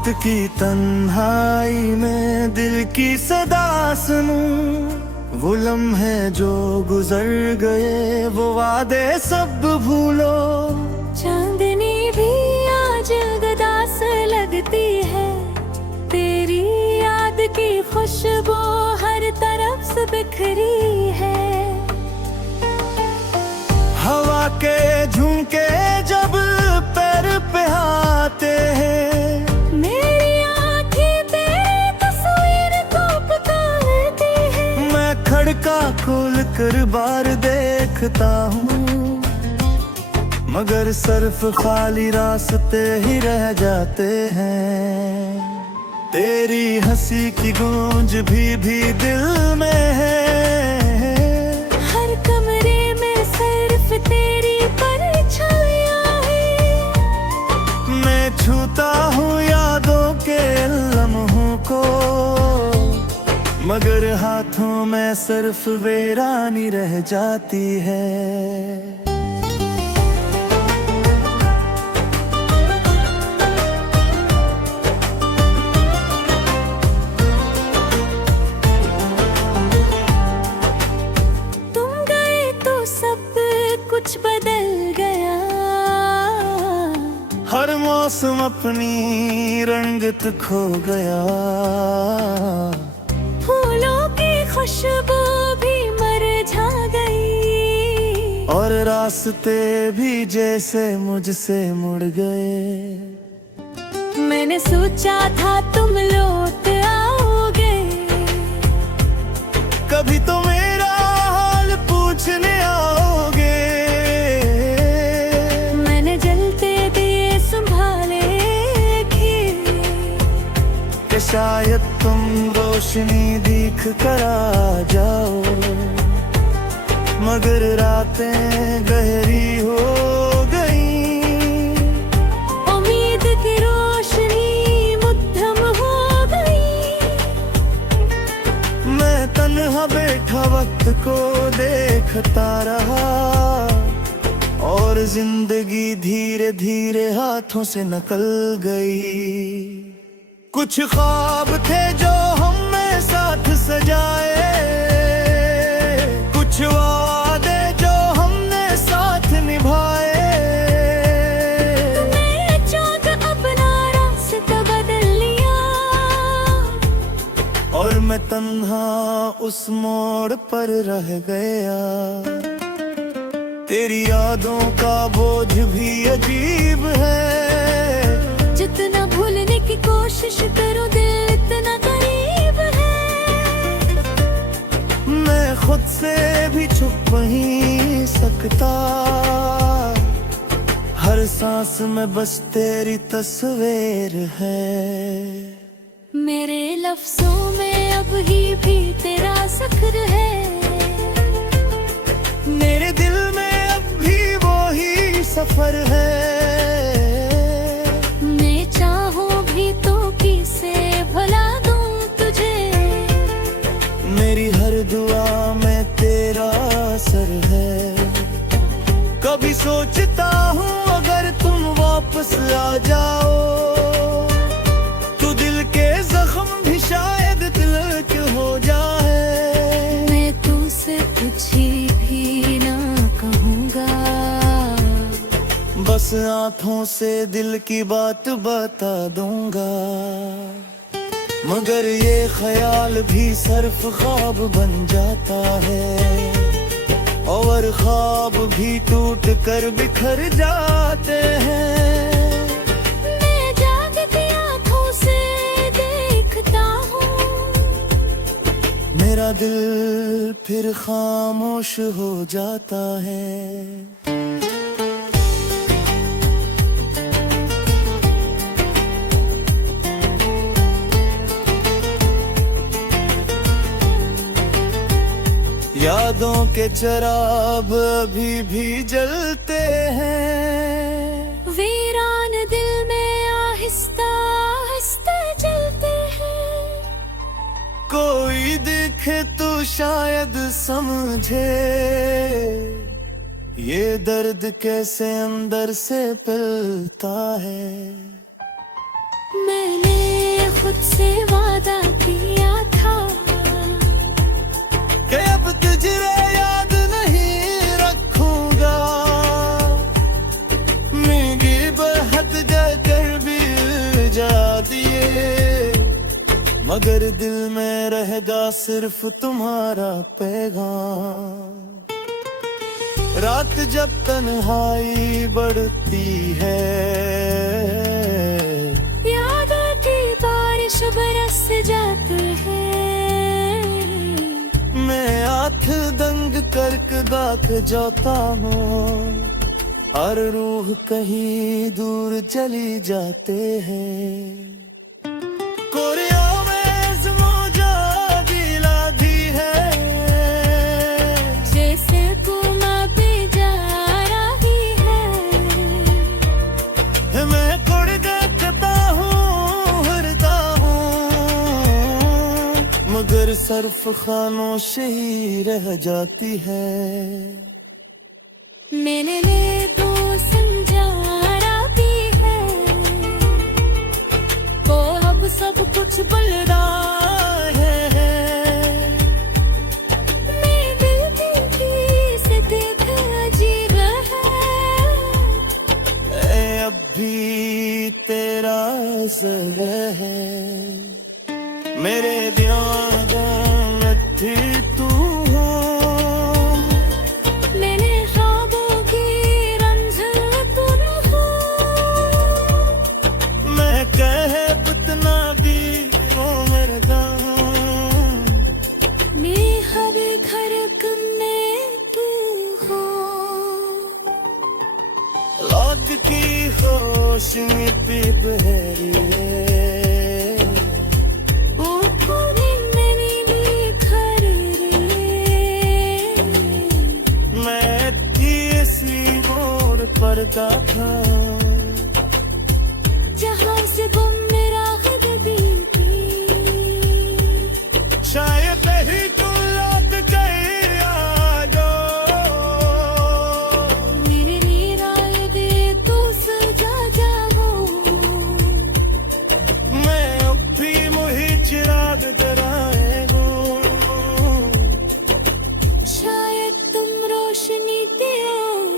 वक्त की तन्हाई में दिल की सदा सुनूं, वो लम्हे जो गुजर गए वो वादे सब भूलो। चांदनी भी आज गदास लगती है, तेरी याद की खुशबू हर तरफ से बिखरी है। हवा के झुमके जब पैर पे आते हैं, मेरी आँखें तेरी तस्वीर को पुकारती है। मैं खड़का खोल कर बार देखता हूँ, मगर सिर्फ खाली रास्ते ही रह जाते हैं। तेरी हंसी की गूंज भी दिल में है, हर कमरे में सिर्फ तेरी परछाइयाँ है। मैं छूता हूँ यादों के लम्हों को, मगर हाथों में सिर्फ वीरानी रह जाती है। कुछ बदल गया, हर मौसम अपनी रंगत खो गया। फूलों की खुशबू भी मुरझा गई, और रास्ते भी जैसे मुझसे मुड़ गए। मैंने सोचा था तुम लौट आओगे, कभी तो मेरा हाल पूछने आओगे। शायद तुम रोशनी दिख कर आ जाओ, मगर रातें गहरी हो गई। उम्मीद की रोशनी मुद्दम हो गई। मैं तन्हा बैठा वक्त को देखता रहा, और जिंदगी धीरे धीरे हाथों से निकल गई। कुछ ख्वाब थे जो हमने साथ सजाए, कुछ वादे जो हमने साथ निभाए। तूने चाँद अपना रास्ता बदल लिया, और मैं तन्हा उस मोड़ पर रह गया। तेरी यादों का बोझ भी अजीब है, जितना भूलने की कोशिश करो दिल इतना करीब है। मैं खुद से भी छुप नहीं सकता, हर सांस में बस तेरी तस्वीर है। मेरे लफ्जों में अब भी तेरा जिक्र है, मेरे दिल में अब भी वो ही सफर है। भुला दूं तुझे, मेरी हर दुआ में तेरा असर है। कभी सोचता हूँ अगर तुम वापस आ जाओ, तो दिल के जख्म भी शायद तिलक हो जाए। मैं तुमसे कुछ भी ना कहूँगा, बस आँखों से दिल की बात बता दूंगा। मगर ये ख्याल भी सिर्फ ख्वाब बन जाता है, और ख्वाब भी टूट कर बिखर जाते हैं। मैं जागती आँखों से देखता हूँ, मेरा दिल फिर खामोश हो जाता है। यादों के चिराग अभी भी जलते हैं, वीरान दिल में आहिस्ता आहिस्ता जलते हैं। कोई दिखे तो शायद समझे, ये दर्द कैसे अंदर से पिलता है। मैंने खुद से वादा किया था कि अब तुझे याद नहीं रखूंगा। महंगी बरहत जाकर भी जा दिए, मगर दिल में रहेगा सिर्फ तुम्हारा पैगाम। रात जब तन्हाई बढ़ती है, यादों की बारिश बरस जाती है। मैं आँख दंग करक दाख जाता हूँ, और रूह कहीं दूर चली जाते हैं। कोरिया में ज़मोजा गीला दी है, जैसे तू पे जा रही है। मैं कुड़ देखता हूँ, हरता हूँ, मगर सर्फ खामोश ही रह जाती है। मैंने दो संजारा भी है, तो अब सब कुछ बल रहा है। मैं दिल की से देख अजीब है, अब भी तेरा असर है। मेरे ध्यान में थी तू हो, मैंने ख्वाबों की रंझल तुम हो। मैं कहे बुतना भी हो मरदा, मैं हर धड़कन में तू हो। लौट की होश में पी बहरी, पर्दा था जहाँ से गुम मेरा हद बीती। शायद ही तू लौट गई आज, मेरे निराल दे तू सजा जाओ। मैं अब भी मुही चिराग जलाएगो, शायद तुम रोशनी दे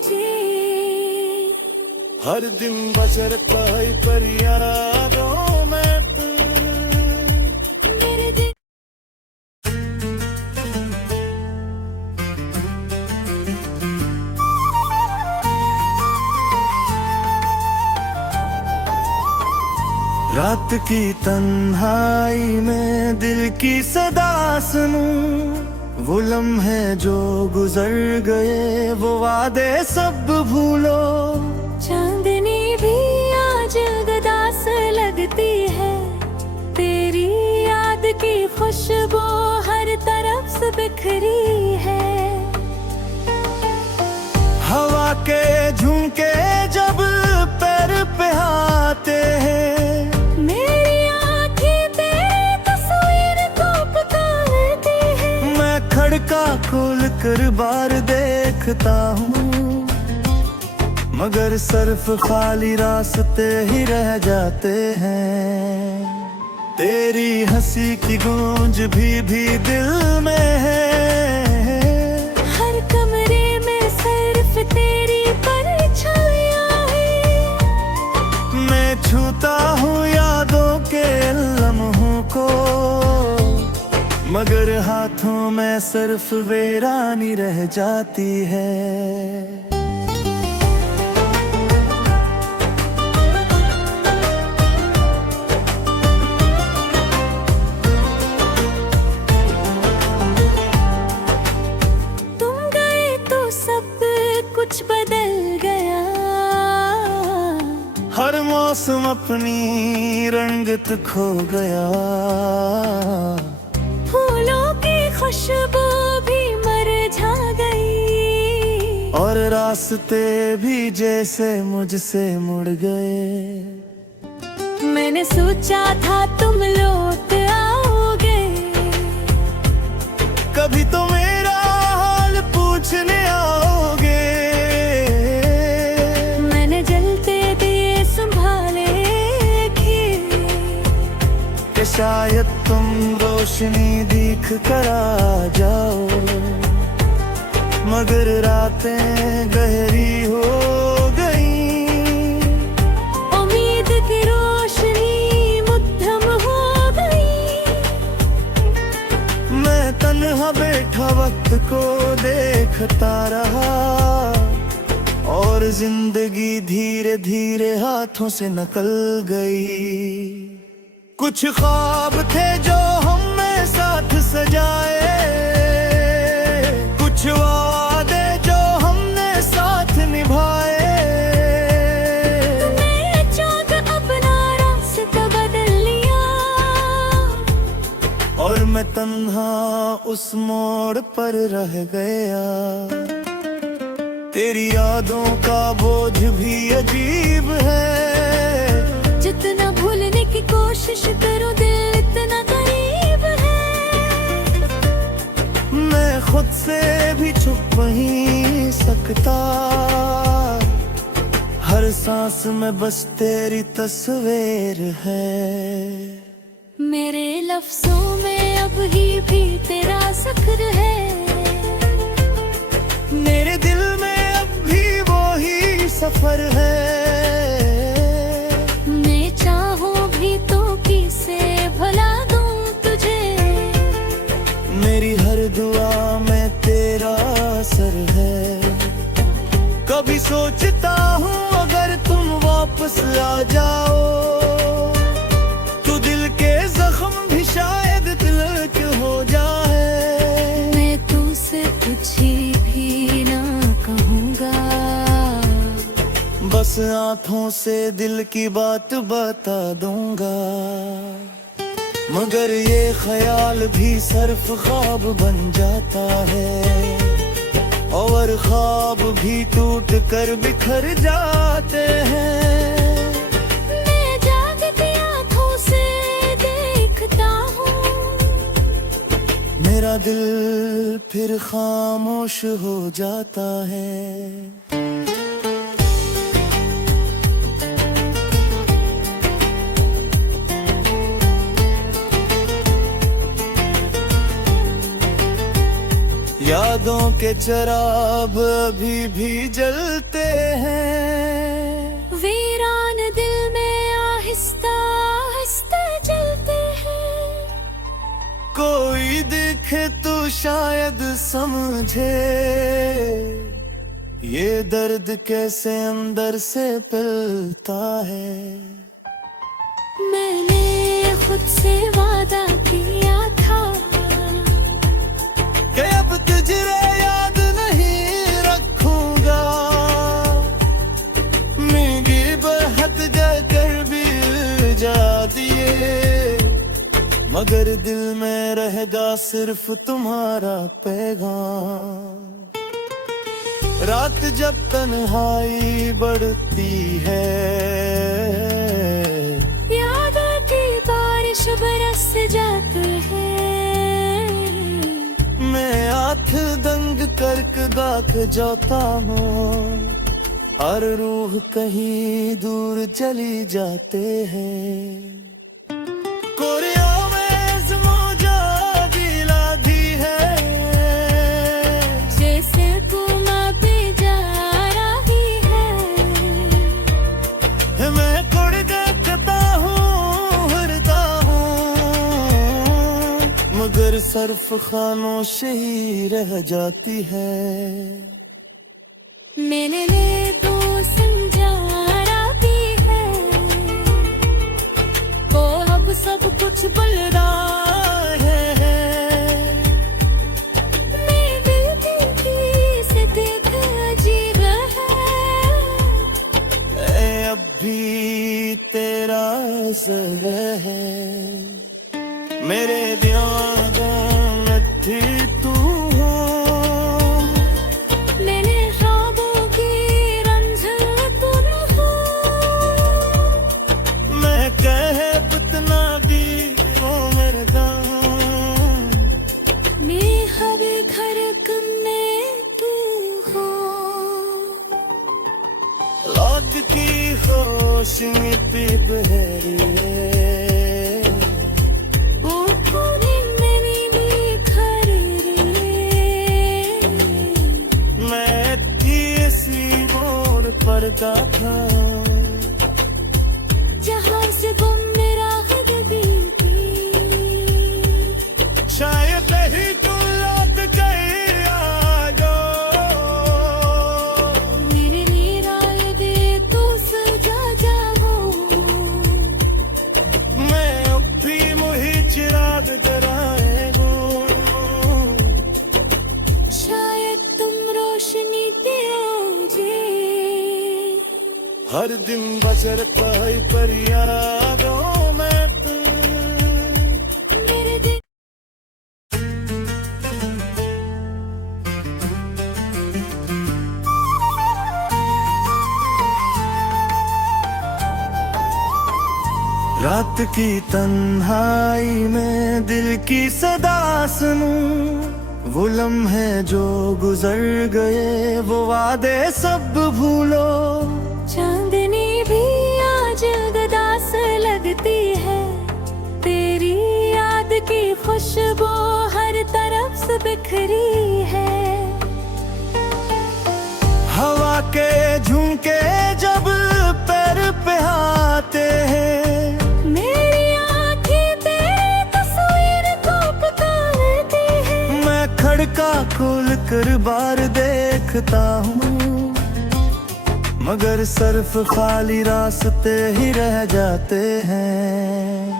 जे। हर दिन बजरता है पर यादों में तू। मेरे दिल रात की तन्हाई में दिल की सदा सुनूं, वो लम्हे जो गुजर गए वो वादे सब भूलो। चांदनी भी आज गदास लगती है, तेरी याद की खुशबू हर तरफ से बिखरी है। हवा के झुमके जब पैर पे आते हैं, मेरी आँखें तेरी तस्वीर को पुकारती है। मैं खड़का खोल कर बार देखता हूँ, मगर सिर्फ खाली रास्ते ही रह जाते हैं। तेरी हंसी की गूंज भी दिल में है, हर कमरे में सिर्फ तेरी परछाइयाँ है। मैं छूता हूँ यादों के लम्हों को, मगर हाथों में सिर्फ वीरानी रह जाती है। कुछ बदल गया, हर मौसम अपनी रंगत खो गया। फूलों की खुशबू भी मुरझा गई, और रास्ते भी जैसे मुझसे मुड़ गए। मैंने सोचा था तुम लौट आओगे, कभी तो मेरा हाल पूछने आओगे। मैंने जलते दिए संभाले कि शायद तुम रोशनी दिख कर आ जाओ, मगर रातें गहरी हो गई। उम्मीद की रोशनी मुद्दम हो गई। मैं तन्हा बैठा वक्त को देखता रहा, और जिंदगी धीरे धीरे हाथों से निकल गई। कुछ ख्वाब थे जो हमने साथ सजाए, कुछ वादे जो हमने साथ निभाए। तूने चाँद अपना रास्ता बदल लिया, और मैं तन्हा उस मोड़ पर रह गया। तेरी यादों का बोझ भी अजीब है, जितना भूलने की कोशिश करूं दिल इतना करीब है। मैं खुद से भी छुप नहीं सकता, हर सांस में बस तेरी तस्वीर है। मेरे लफ्जों में अब भी तेरा जिक्र है, मेरे दिल में अब भी वो ही सफर है। मैं चाहूं भी तो किसे भुला दूं तुझे, मेरी हर दुआ में तेरा असर है। कभी सोचता हूँ अगर तुम वापस आ जाओ, तो दिल के जख्म भी शायद तिलक हो जाए। मैं तुझसे कुछ भी ना कहूँगा, बस आँखों से दिल की बात बता दूंगा। मगर ये ख्याल भी सिर्फ ख्वाब बन जाता है, और ख्वाब भी टूट कर बिखर जाते हैं। मैं जागती आँखों से देखता हूँ, मेरा दिल फिर खामोश हो जाता है। यादों के चिराग अभी भी जलते हैं, वीरान दिल में आहिस्ता आहिस्ता जलते हैं। कोई देखे तो शायद समझे, ये दर्द कैसे अंदर से पिलता है। मैंने खुद से वादा किया था कि अब तुझे याद नहीं रखूंगा, मेरी बरहत जाकर भी जा दिए। मगर दिल में रहेगा सिर्फ तुम्हारा पैगाम। रात जब तन्हाई बढ़ती है, याद की बारिश बरस जाती है। मैं आँख दंग करक गाक जाता हूँ, और रूह कहीं दूर चली जाते हैं। कोरिया में मौजा दिला दी है, जैसे तुम पे जा रही है। मैं कुड़ देखता हूँ हरता हूँ, मगर सर्फ खामोश ही रह जाती है। मैंने ले दो संजारा भी है, तो अब सब कुछ बदला है मेरे दिल से देख अजीब है। अब भी तेरा असर है, मेरे दियागों में थी तू हो। मैंने ख्वाबों की रंझल तुम हो, मैं कह कितना भी हो मरदा, होता था। जहाँ से गुम मेरा हद बीती, शायद कहीं तू लौट गई आ जाओ। मेरे लिए राय दे तू सजा जाओ। मैं अब भी मुही चिराग जलाएगो। शायद तुम रोशनी दोगे। हर दिन बजरता है पर यादों में तू। मेरे दिल रात की तन्हाई में दिल की सदा सुनूं। वो लम्हे जो गुजर गए वो वादे सब भूलो। चांदनी भी आज गदास लगती है। तेरी याद की खुशबू हर तरफ से बिखरी है। हवा के झुमके जब पैर पे आते हैं, मेरी आँखें तेरी तस्वीर को पुकारती है। मैं खड़का खोल कर बार देखता हूँ, मगर सिर्फ खाली रास्ते ही रह जाते हैं।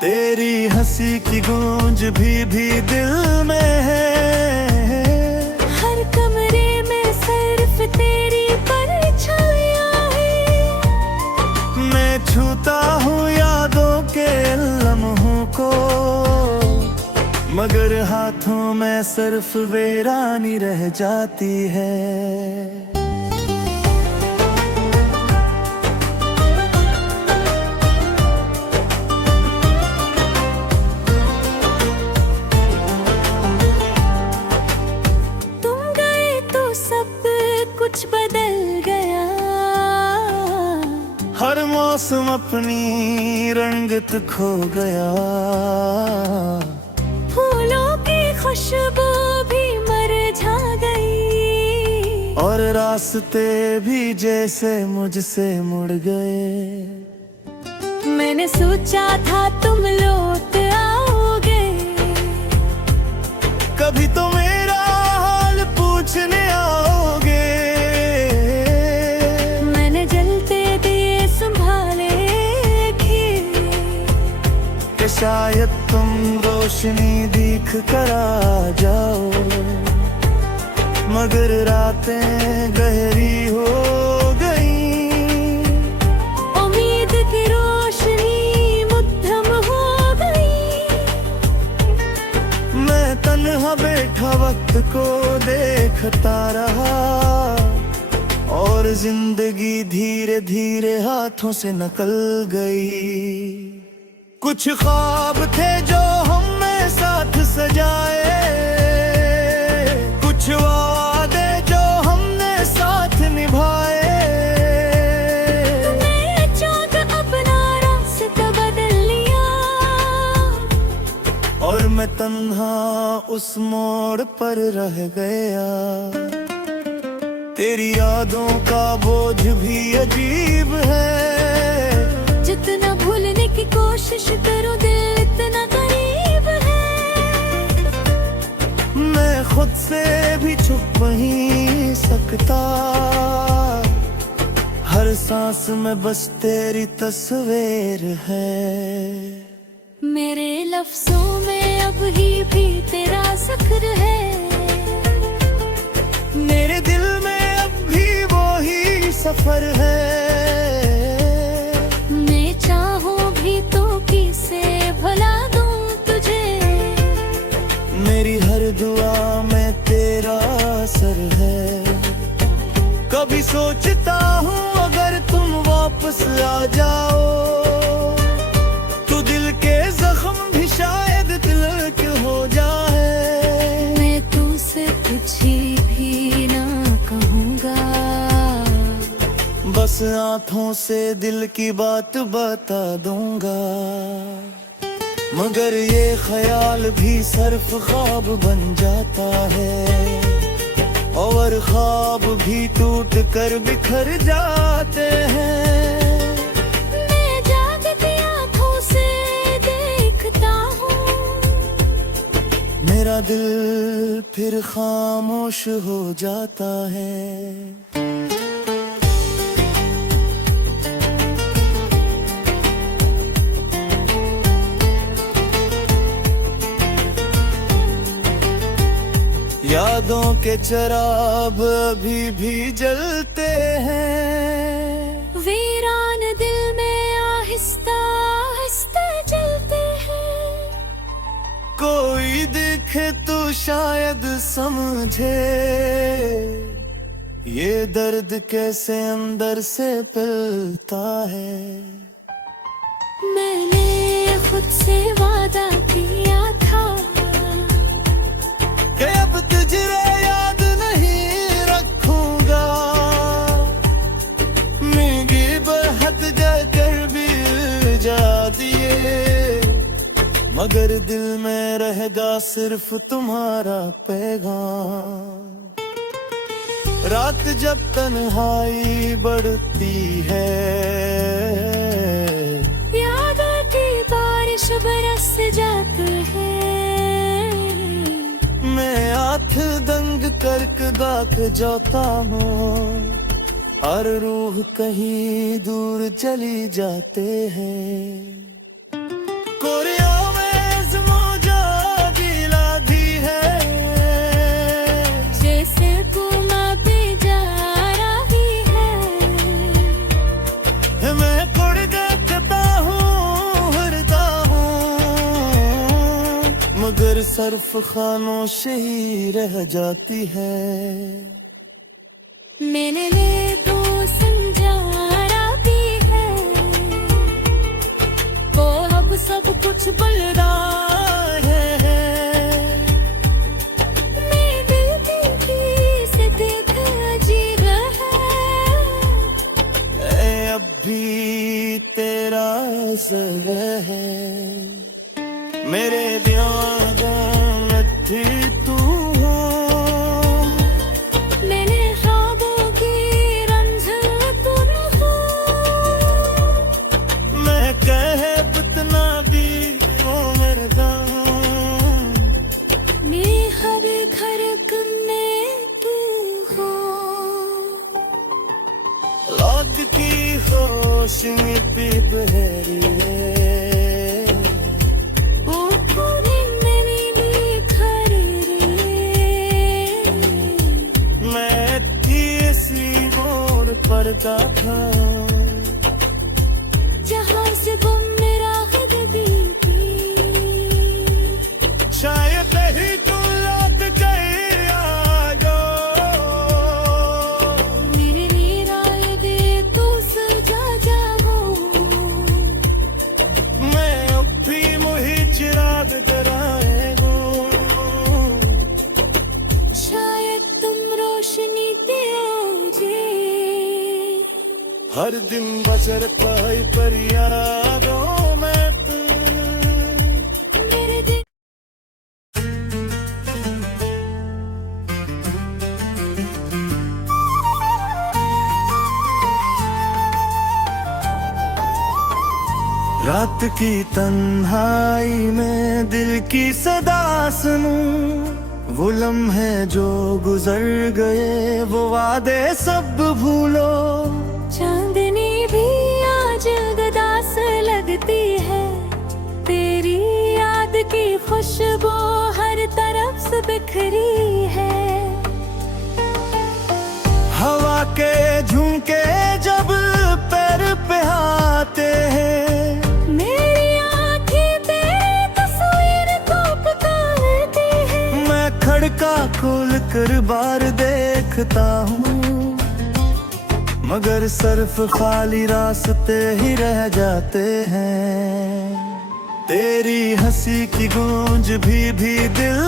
तेरी हंसी की गूंज भी दिल में है। हर कमरे में सिर्फ तेरी परछाइयाँ है। मैं छूता हूँ यादों के लम्हों को, मगर हाथों में सिर्फ वीरानी रह जाती है। कुछ बदल गया। हर मौसम अपनी रंगत खो गया। फूलों की खुशबू भी मुरझा गई। और रास्ते भी जैसे मुझसे मुड़ गए। मैंने सोचा था तुम लौट आओगे। कभी तो मेरा हाल पूछने आओगे। मैंने जलते दिए संभाले कि शायद तुम रोशनी दिख कर आ जाओ, मगर रातें गहरी हो गई। उम्मीद की रोशनी मुद्दम हो गई। मैं तन्हा बैठा वक्त को देखता रहा, और जिंदगी धीरे धीरे हाथों से निकल गई। कुछ ख्वाब थे जो हमने साथ सजाए, कुछ वादे जो हमने साथ निभाए। तूने अचानक अपना रास्ता बदल लिया, और मैं तन्हा उस मोड़ पर रह गया। तेरी यादों का बोझ भी अजीब है। जितना भूलने की कोशिश करूं दिल इतना करीब है। मैं खुद से भी छुप नहीं सकता, हर सांस में बस तेरी तस्वीर है। मेरे लफ्जों में अब ही भी तेरा जिक्र है। मेरे दिल में अब भी वो ही सफर है। मैं चाहूं भी तो किसे भुला दूं तुझे। मेरी हर दुआ में तेरा असर है। कभी सोचता हूँ अगर तुम वापस आ जाओ, तो दिल के जख्म भी शायद तिलक हो जाए। मैं तुझसे कुछ भी ना कहूँगा, बस आँखों से दिल की बात बता दूंगा। मगर ये ख्याल भी सिर्फ ख्वाब बन जाता है। और ख्वाब भी टूट कर बिखर जाते हैं। मैं जागती आँखों से देखता हूँ, मेरा दिल फिर खामोश हो जाता है। यादों के चिराग अभी भी जलते हैं, वीरान दिल में आहिस्ता आहिस्ता जलते हैं। कोई देखे तो शायद समझे ये दर्द कैसे अंदर से पिलता है। मैंने खुद से वादा किया था कि अब तुझे याद नहीं रखूंगा, मेरी बहत जाकर भी जा दिए, मगर दिल में रहेगा सिर्फ तुम्हारा पैगाम। रात जब तन्हाई बढ़ती है, याद आती बारिश बरस जाती है। मैं आँख दंग करक दाख जाता हूँ, और रूह कहीं दूर चली जाते हैं। कोरियों में मौजा गिला दी है, जैसे तू पे जा रही है। मैं कुड़ देखता हूँ हरता हूँ, मगर सर्फ खामोश ही रह जाती है। मैंने ले दो संजारा भी है, वो अब सब कुछ बल रहा है। मेरे दिल की से देख अजीब है, अब भी तेरा असर है। मेरे यादों में थी तू हो, मेरे ख्वाबों की रंझन तुम हो। मैं कहे कितना भी हो मरता हूँ, मेरे हर धड़कन में तू हो। रात की होश में भी बहरी है, पूरी मेरी निखर रे। मैं थी इसी मोड़ पर था, जहाँ से गुम मेरा हद दी थी। शायद ही तू लौट गई आज, मेरे लिए राय दे तू सजा जाओ। मैं अब भी मुही चिराग जलाएगो, शायद तुम रोशनी दोगे। हर दिन बसर पाई पर यादों में तू। मेरे दिल रात की तन्हाई में दिल की सदा सुनूं, वो लम्हे जो गुजर गए वो वादे सब भूलो। चांदनी भी आज उदास लगती है, तेरी याद की खुशबू हर तरफ से बिखरी है। हवा के झुमके जब पैर पे आते हैं, मेरी आँखें तेरी तस्वीर को पुकारती है। मैं खड़का खोल कर बार देखता हूँ, मगर सिर्फ खाली रास्ते ही रह जाते हैं। तेरी हंसी की गूंज भी दिल